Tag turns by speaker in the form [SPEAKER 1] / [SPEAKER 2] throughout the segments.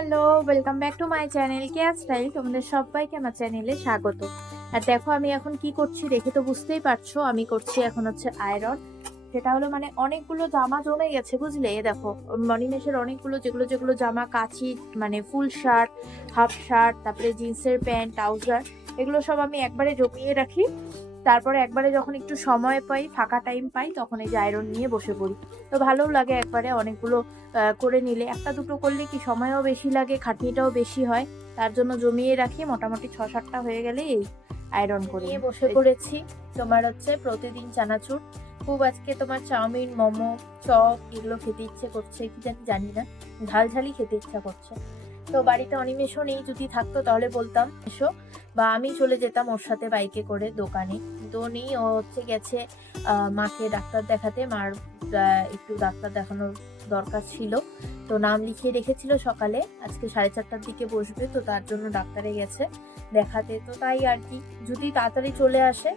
[SPEAKER 1] Hello welcome back to my channel care style তোমাদের সবাইকে আমার চ্যানেলে স্বাগত। আর দেখো, আমি এখন কি করছি দেখে তো বুঝতেই পারছ, আমি করছি এখন হচ্ছে আয়রন সেটা হলো মানে অনেকগুলো জামা জমে গেছে, বুঝলে? দেখো মনিমেশের অনেকগুলো, যেগুলো যেগুলো জামা, কাচি মানে ফুল শার্ট হাফ শার্ট তারপরে জিন্সের প্যান্ট ট্রাউজার এগুলো সব আমি একবারে জমিয়ে রাখি। তারপরে একবারে যখন একটু সময় পাই ফাঁকা টাইম পাই তখন এই যে আয়রন নিয়ে বসে পড়ি। তো ভালোও লাগে একবারে অনেকগুলো করে নিলে। একটা দুটো করলে কি সময়ও বেশি লাগে খাটনিটাও বেশি হয়। তার জন্য জমিয়ে রাখি মোটামুটি ছ সাতটা হয়ে গেলে এই আয়রন করে নিয়ে বসে পড়েছি। তোমার হচ্ছে প্রতিদিন চানাচুর। খুব আজকে তোমার চাউমিন মোমো চপ এগুলো খেতে ইচ্ছে করছে কি জানি জানি না। ঝাল ঝালই খেতে ইচ্ছা করছে। তো বাড়িতে অনিমেষও নেই যদি থাকতো তাহলে বলতাম। এসো। বা আমি চলে যেতাম ওর সাথে বাইকে করে দোকানে। ও নেই ও হচ্ছে গেছে মাকে ডাক্তার দেখাতে। মার একটু ডাক্তার দেখানোর দরকার ছিল। তো নাম লিখিয়ে রেখেছিল সকালে। আজকে সাড়ে চারটার দিকে বসবে, তো তার জন্য ডাক্তারে গেছে দেখাতে। তো তাই আর কি, যদি তাড়াতাড়ি চলে আসে,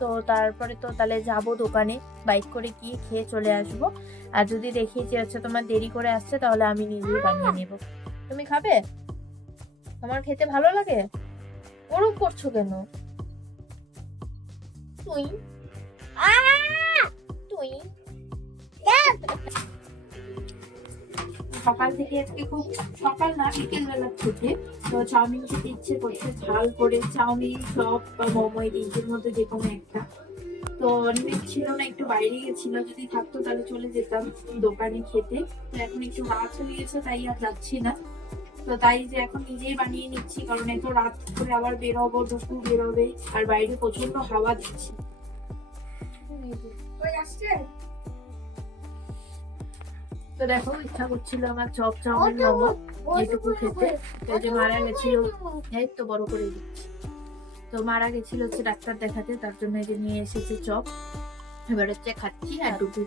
[SPEAKER 1] তো তারপরে তো তাহলে যাব দোকানে, বাইক করে গিয়ে খেয়ে চলে আসব। আর যদি দেখি যে হচ্ছে তোমার দেরি করে আসছে, তাহলে আমি নিজেই বানিয়ে নেব। তুমি খাবে? তোমার খেতে ভালো লাগে? ওরম করছ কেন? তুই? তুই? সকাল থেকে আজকে খুব সকাল না বিকেল বেলা থেকে। তো চাউমিন খেতে ইচ্ছে করছে ঝাল করে চাউমিন চপ বা মোমো এই মধ্যে যে কোনো একটা। তো অনেক ছিল না একটু বাইরে গেছিল যদি থাকতো তাহলে চলে যেতাম দোকানে খেতে। তো এখন একটু রাত হয়ে গেছে তাই আর যাচ্ছি না। তো তাই যে এখন নিজেই বানিয়ে নিচ্ছি কারণ এত রাত করে আবার বেরোবো দুপুর বেরোবে আর বাইরে প্রচণ্ড হাওয়া দিচ্ছে। তো দেখো ইচ্ছা করছিল আমার চপ চাউমিন মোমো যেটুকু খেতে। তো যে মারা গেছিল। এই তো বড় করে দিচ্ছি। তো মারা গেছিল হচ্ছে ডাক্তার দেখাতে তার জন্য যে নিয়ে এসেছে চপ। এবার হচ্ছে খাচ্ছি আর ডুবু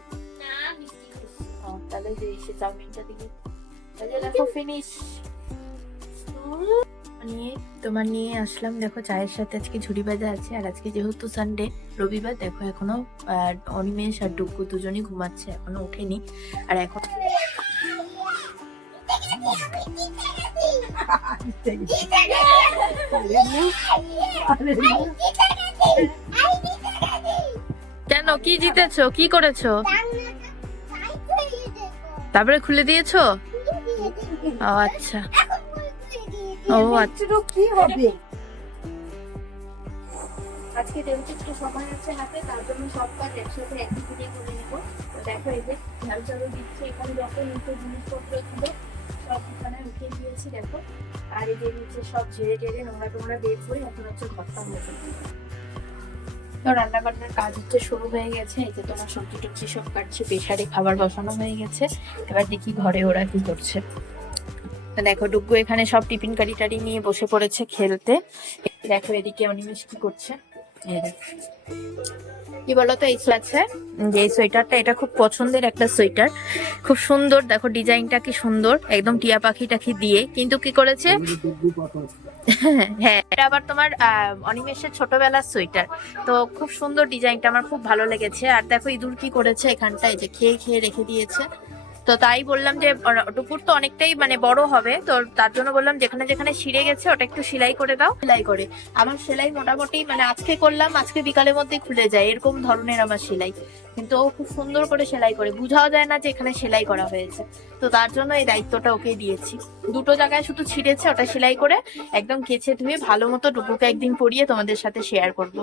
[SPEAKER 1] তাহলে যে এসে চাউমিনটা দিকে দেখো ফিনিশ নিয়ে, তোমার নিয়ে আসলাম। দেখো, চায়ের সাথে আজকে ঝুড়ি ভাজা আছে, আর আজকে যেহেতু সানডে রবিবার, দেখো এখনও অনিমেষ আর ডুগু দুজনই ঘুমাচ্ছে, এখনও ওঠেনি। আর এখন কেন? কি জিতেছো? কি করেছ? তারপরে খুলে দিয়েছ? আচ্ছা। ও আচ্ছা।
[SPEAKER 2] কি হবে?
[SPEAKER 1] আজকে যেহেতু একটু সময় আছে হাতে তার জন্য সব কাজ একসাথে একই দিনে করে নেব। তো দেখো এই যে ঝাড়ু ঝাড়ু দিচ্ছি এখানে যত জিনিসপত্র ছিল সব এখানে উঠিয়ে দিয়েছি দেখো। আর এই যে নিচে সব ঝেড়ে ঝেড়ে নোংরা টোংরা বের করে এখন হচ্ছে ঘরটা মতো তো রান্না বান্নার কাজ হচ্ছে শুরু হয়ে গেছে। এই যে তোমার সবজি টবজি সব কাটছে প্রেশারে খাবার বসানো হয়ে গেছে। এবার দেখি ঘরে ওরা কি করছে। দেখো ডুগ্গু এখানে সব টিফিন কারি টারি নিয়ে বসে পড়েছে খেলতে। দেখো এদিকে অনিমেষ কি করছে। কি বলতো, এই আছে। যে এই সোয়েটারটা, এটা খুব পছন্দের একটা সোয়েটার। খুব সুন্দর, দেখো ডিজাইনটা কি সুন্দর। একদম টিয়া পাখি টাখি দিয়ে। কিন্তু কি করেছে? হ্যাঁ এটা আবার তোমার অনিমেষের ছোটবেলার সোয়েটার। তো খুব সুন্দর ডিজাইনটা, আমার খুব ভালো লেগেছে। আর দেখো ইঁদুর কি করেছে এখানটায়, যে খেয়ে খেয়ে রেখে দিয়েছে। তো তাই বললাম যে টুকুর তো অনেকটাই মানে বড় হবে, তো তার জন্য বললাম যেখানে যেখানে ছিঁড়ে গেছে, ওটা একটু সেলাই করে দাও। সেলাই করে। আমার সেলাই মোটামুটি মানে আজকে করলাম, আজকে বিকালের মধ্যে খুলে যায়, এরকম ধরনের আমার সেলাই। কিন্তু ও খুব সুন্দর করে সেলাই করে, বোঝাও যায় না যে এখানে সেলাই করা হয়েছে। তো তার জন্য এই দায়িত্বটা ওকে দিয়েছি। দুটো জায়গায় শুধু ছিঁড়েছে, ওটা সেলাই করে একদম কেচে ধুয়ে ভালো মতো টুকুকে একদিন পরিয়ে তোমাদের সাথে শেয়ার করব।